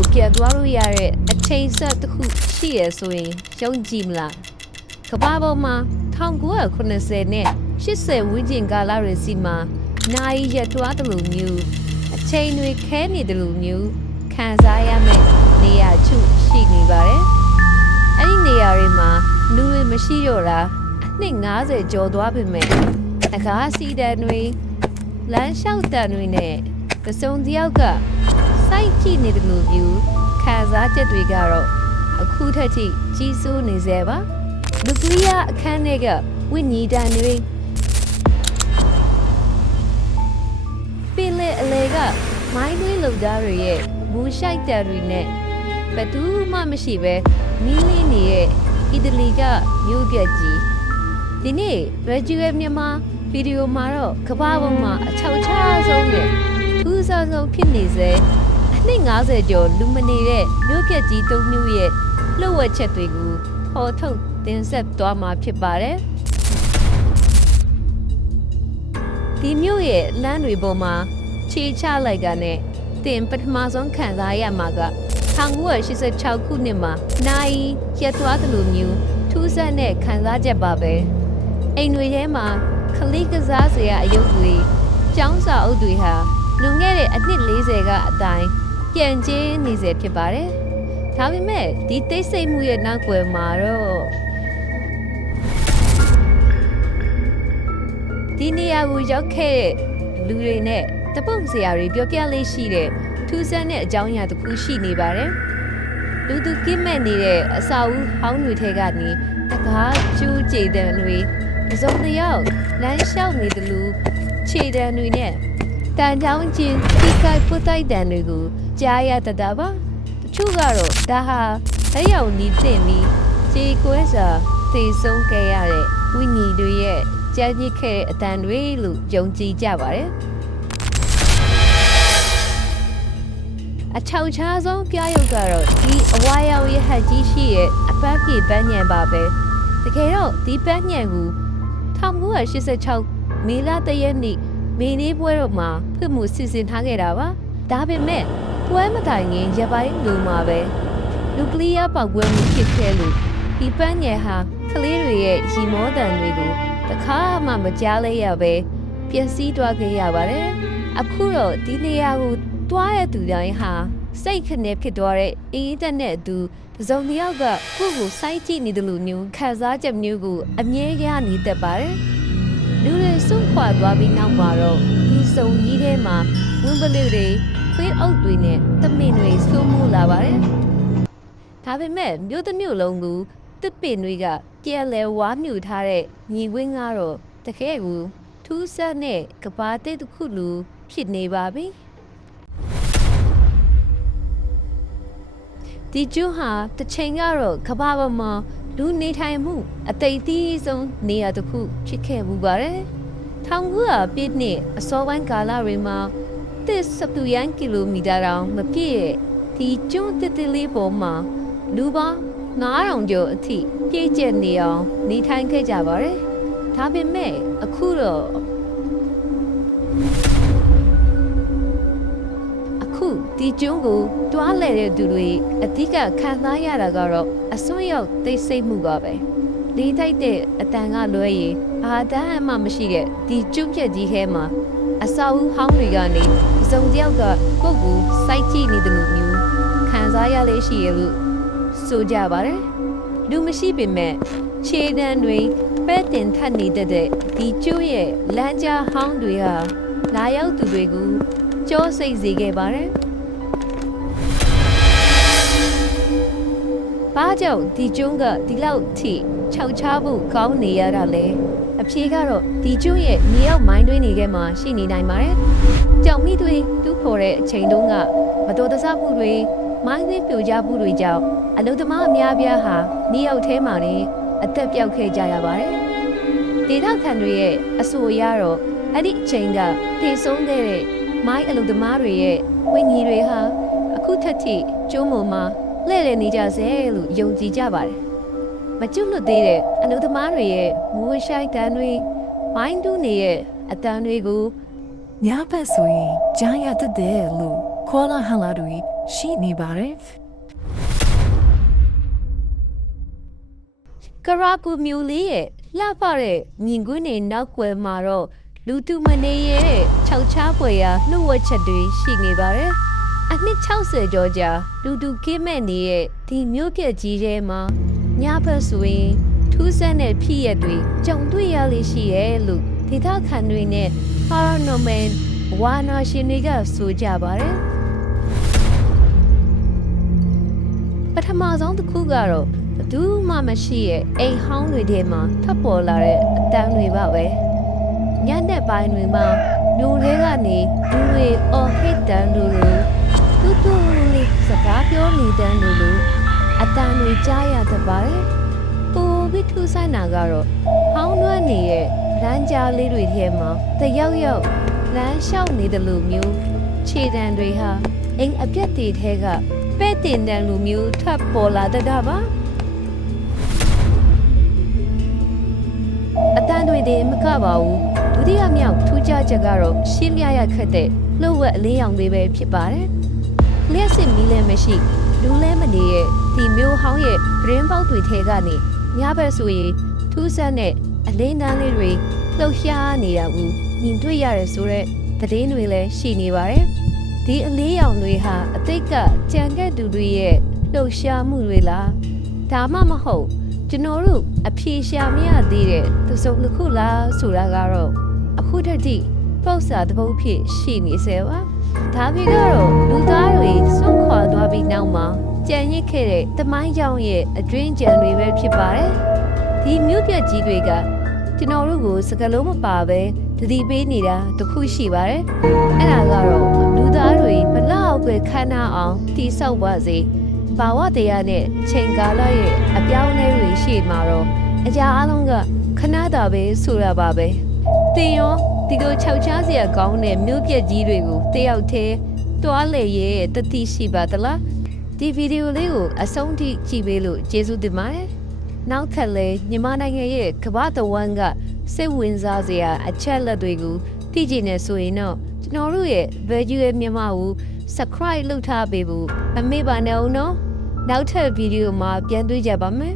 ကိုပြတ်သွားလို့ရတဲ့အချိန်ဆက်တစ်ခုရှိရဆိုရင်ယုံကြည်မလားကမ္ဘာပေါ်မှာ1980နဲ့80ဝန်းကျင်ကာလတွေစီမှာနိုင်ရတွားတယ်လို့မျိုးအချိန်တွေခဲနေတယ်လို့မျိုးခံစားရမယ်နေရာချုရှိနေပါတယ်အဲ့ဒီနေရာတွေမှာလူတွေမရှိတော့တာအနှစ်90ကျော်သွားပြီမဲ့အကားစီတန်တွေလမ်းလျှောက်တန်တွေနဲ့ကစုံတယောက်ကစိုက်ကြည့်နေတယ်လို့မျိုးခံစားချက်တွေကတော့အခုထက်ထိကြီးစိုးနေစေပါနျူကလ িয়ার အခန်းထဲကဝိညာဉ်တန်တွေပင်လေအလေကမိုင်းတွေလုံသားတွေရဲ့မူရှိုက်တန်တွေနဲ့ဘယ်သူမှမရှိပဲမီးလင်းနေရဲ့အီတလီကမြို့ပြကြီးဒီနေ့ Graduate မြန်မာဗီဒီယိုမှာတော့ကမ္ဘာပေါ်မှာအချောက်ချဆုံးနဲ့ထူးဆန်းဆုံးဖြစ်နေစေအနှစ်90ကျော်လူမနေတဲ့မြို့ပြကြီး၃မြို့ရဲ့လှုပ်ဝက်ချက်တွေကိုဟောထုတ်တင်ဆက်သွားမှာဖြစ်ပါတယ်ဒီမြို့ရဲ့လမ်းတွေပေါ်မှာခြေချလိုက်တာနဲ့တင်ပထမဆုံးခံစားရမှာက1986ခုနှစ်မှာနိုင်ရက်သွားသလိုမျိုးထူးဆန်းတဲ့ခံစားချက်ပါပဲအိမ်တွေထဲမှာခလိကစားစရာအယုတ်တွေကျောင်းစာအုပ်တွေဟာလွန်ခဲ့တဲ့အနှစ်40ကအတိုင်းပြန်ကျင်းနေစေဖြစ်ပါတယ်ဒါပေမဲ့ဒီတိတ်ဆိတ်မှုရဲ့နောက်ွယ်မှာတော့ဒီနေရာကိုရောက်ခဲ့တဲ့လူတွေနဲ့တပုတ်စရာတွေပြောပြလေးရှိတဲ့ထူးဆန်းတဲ့အကြောင်းအရာတစ်ခုရှိနေပါတယ်လူသူကိမဲ့နေတဲ့အစာအုပ်ဟောင်းတွေထဲကနေတကားကျူးကြည်တဲ့တွေအစုံတယောက်လမ်းလျှောက်နေတယ်လို့ခြေတံတွေနဲ့တန်ချောင်းချင်းဒီကိုက်ပုတ်တိုက်တံတွေကိုကြားရတတ်တာပါတချို့ကတော့ဒါဟာလက်ရောက်နီးတင်ပြီးခြေကွဲစာသေဆုံးခဲ့ရတဲ့ဝိညာဉ်တွေရဲ့ကြမ်းညစ်ခဲ့တဲ့အတန်တွေလို့ယုံကြည်ကြပါတယ်အချောက်ချားဆုံးပြရုပ်ကတော့ဒီအဝါရောင်ရဟတ်ကြီးရှိရဲ့အပတ်ပြေပန်းညံပါပဲတကယ်တော့ဒီပန်းညံကို1986မေလ3ရက်နေ့မေနေ့ပွဲတော်မှာဖွင့်မှုစီစဉ်ထားခဲ့တာပါဒါပေမဲ့ပွဲမတိုင်ခင်ရပိုင်းလူမှာပဲနျူကလ িয়ার ပေါက်ကွဲမှုဖြစ်ခဲ့လို့ဒီပန်းညံဟာကလေးတွေရဲ့ရီမောတန်တွေကိုတခါမှမကြားလိုက်ရပဲပျက်စီးသွားခဲ့ရပါတယ်အခုတော့ဒီနေရာကိုတွားတဲ့သူတိုင်းဟာစိတ်ခနဲ့ဖြစ်သွားတဲ့အင်တာနက်အတူတစ်စုံတစ်ယောက်ကကိုယ့်ကိုစိုက်ကြည့်နေတယ်လို့မျိုးခံစားချက်မျိုးကိုအမြဲရနေတတ်ပါတယ်လူတွေစွန့်ခွာသွားပြီးနောက်မှာတော့ဒီစုံကြီးထဲမှာဝင်းပလူတွေခွေးအုပ်တွေနဲ့သမင်တွေစိုးမိုးလာပါတယ်ဒါပေမဲ့မြို့တစ်မြို့လုံးကိုတစ်ပင်တွေကကြဲလဲဝါမြူထားတဲ့ညီဝင်းကတော့တကယ်ကိုထူးဆန်းတဲ့ကဘာတိတ်တစ်ခုလိုဖြစ်နေပါပြီဒီကျူးဟာတစ်ချိန်ကတော့ကဘာပေါ်မှာလူနေထိုင်မှုအသိအသီးဆုံးနေရာတစ်ခုဖြစ်ခဲ့မှုပါတယ်1900ပြည့်နှစ်အစောပိုင်းကာလတွေမှာတစ်စတူယန်ကီလိုမီတာတောင်မပြည့်ရဲ့ဒီကျွန်းတစ်တလေးပေါ်မှာလူပေါင်း9000ကျော်အထိပြည့်ကျက်နေအောင်နေထိုင်ခဲ့ကြပါတယ်ဒါပေမဲ့အခုတော့ဒီကျွန်းကိုတွားလဲတဲ့သူတွေအဓိကခံစားရတာကတော့အစွန်းရောက်သိစိတ်မှုပါပဲလေတိုက်တဲ့အတန်ကလွဲရင်အာတမ်းမှမရှိတဲ့ဒီကျွန်းပြက်ကြီးထဲမှာအစာအုပ်ဟောင်းတွေကနေစုံတယောက်ကကိုယ့်ကိုစိုက်ကြည့်နေတယ်လို့မျိုးခံစားရလေရှိရလို့ဆိုကြပါတယ်လူမရှိပေမဲ့ခြေတံတွေပဲ့တင်ထပ်နေတဲ့ဒီကျွန်းရဲ့လမ်းကြားဟောင်းတွေဟာလာရောက်သူတွေကိုကြောစိတ်စေခဲ့ပါတယ်ဘာကြောင့်ဒီကျွန်းကဒီလောက်ထိခြောက်ချဖို့ကောင်းနေရတာလဲအဖြေကတော့ဒီကျွန်းရဲ့မြေအောက်မိုင်းတွင်းတွေထဲမှာရှိနေနိုင်ပါတယ်ကြောင်မိတွေတူးဖော်တဲ့အချိန်တုန်းကမတော်တဆမှုတွေမိုင်းတွင်းပြိုကျမှုတွေကြောင့်အလုံသမားအများပြားဟာမြေအောက်ထဲမှာနေအသက်ပြောက်ခဲ့ကြရပါတယ်ဒေသခံတွေရဲ့အဆိုအရတော့အဲ့ဒီအချိန်ကထေဆုံးခဲ့တဲ့မိုင်းအလုံသမားတွေရဲ့ဝိညာဉ်တွေဟာအခုထက်ထိကျွန်းပေါ်မှာလဲ့နေကြစေလို့ယုံကြည်ကြပါတယ်မကျွလွတ်သေးတဲ့အလုပ်သမားတွေရဲ့မူရှိုက်တန်းတွေမိုင်းတူးနေရဲ့အတန်းတွေကို ညဘက်ဆိုရင်ကြားရတတ်တယ်လို့ ခေါ်လာဟန်လာတွေရှိနေပါတယ် ကရာကူမျိုးလေးရဲ့လှပတဲ့မြင်ကွင်းနေနောက်ွယ်မှာတော့လူသူမနေရဲ့ခြောက်ချားပွဲရာနှုတ်ဝက်ချက်တွေရှိနေပါတယ်အနှစ်60ကျော်ကြာလူသူကင်းမဲ့နေတဲ့ဒီမျိုးပြက်ကြီးထဲမှာညဘက်ဆိုရင်ထူးဆန်းတဲ့ဖြစ်ရပ်တွေကြုံတွေ့ရလိမ့်ရှိရဲ့လို့ဒေသခံတွေနဲ့ paranormal ဝါနာရှင်တွေကဆိုကြပါတယ်ပထမဆုံးတစ်ခုကတော့ဘယ်သူမှမရှိရဲ့အိမ်ဟောင်းတွေထဲမှာထပ်ပေါ်လာတဲ့အတန်းတွေပါပဲညနေပိုင်းတွေမှာလူတွေကနေလူတွေအော်ဟစ်တန်လို့တူတူလေးစကားပြောနေတဲ့လူလူအတန်းတွေကြားရတတ်ပါတယ်ပိုပြီးထူးဆန်းတာကတော့ဟောင်းနှွမ်းနေတဲ့လမ်းကြားလေးတွေထဲမှာတယောက်ယောက်လမ်းလျှောက်နေတယ်လို့မျိုးခြေတံတွေဟာအိမ်အပြက်တွေထဲကပဲ့တင်တဲ့လူမျိုးထပ်ပေါ်လာတတ်တာပါအတန်းတွေတည်းမကပါဘူးဒုတိယမြောက်ထူးခြားချက်ကတော့ရှင်းပြရခက်တဲ့လှုပ်ဝက်အလေးရောင်တွေပဲဖြစ်ပါတယ်လျှက်စစ်မီးလည်းမရှိလူလည်းမနေရဲ့ဒီမျိုးဟောင်းရဲ့ဂရင်းပေါက်တွေထဲကနေညဘက်ဆိုရင်ထူးဆန်းတဲ့အလင်းတန်းလေးတွေလှုပ်ရှားနေတာကိုမြင်တွေ့ရတယ်ဆိုတော့သတင်းတွေလည်းရှိနေပါတယ်ဒီအလေးရောင်တွေဟာအတိတ်ကကြံခဲ့သူတွေရဲ့လှုပ်ရှားမှုတွေလားဒါမှမဟုတ်ကျွန်တော်တို့အဖြေရှာမရသေးတဲ့သူစုံတစ်ခုလားဆိုတာကတော့အခုတည်းကပေါက်စာတစ်ပုတ်ဖြစ်ရှိနေစေပါဒါပေကတော့လူသားတွေဆုံးခွာသွားပြီးနောက်မှာကြံရစ်ခဲ့တဲ့တမိုင်းကြောင်ရဲ့အတွင်းကြံတွေပဲဖြစ်ပါတယ်ဒီမြို့ပြကြီးတွေကကျွန်တော်တို့ကိုစကလုံးမပါပဲတတိပေးနေတာတခုရှိပါတယ်အဲ့ဒါကတော့လူသားတွေဘလောက်ပဲခမ်းနားအောင်တိဆောက်ပါစေဘာဝတရားနဲ့ချိန်ကာလရဲ့အပြောင်းအလဲတွေရှိမှာတော့အရာအလုံးကခဏတာပဲဆိုတာပါပဲတင်ရောဒီလိုခြောက်ချားစရာကောင်းတဲ့မြို့ပြကြီးတွေကိုတယောက်တည်းတွားလေရဲ့တတိရှိပါသလားဒီဗီဒီယိုလေးကိုအဆုံးထိကြည့်ပေးလို့ကျေးဇူးတင်ပါတယ်နောက်ထပ်လည်းမြန်မာနိုင်ငံရဲ့ကမ္ဘာတဝန်းကစိတ်ဝင်စားစရာအချက်လက်တွေကိုသိချင်နေဆိုရင်တော့ကျွန်တော်တို့ရဲ့ Value မြန်မာကို subscribe လုပ်ထားပေးဖို့မမေ့ပါနဲ့ဦးနော်နောက်ထပ်ဗီဒီယိုမှာပြန်တွေ့ကြပါမယ်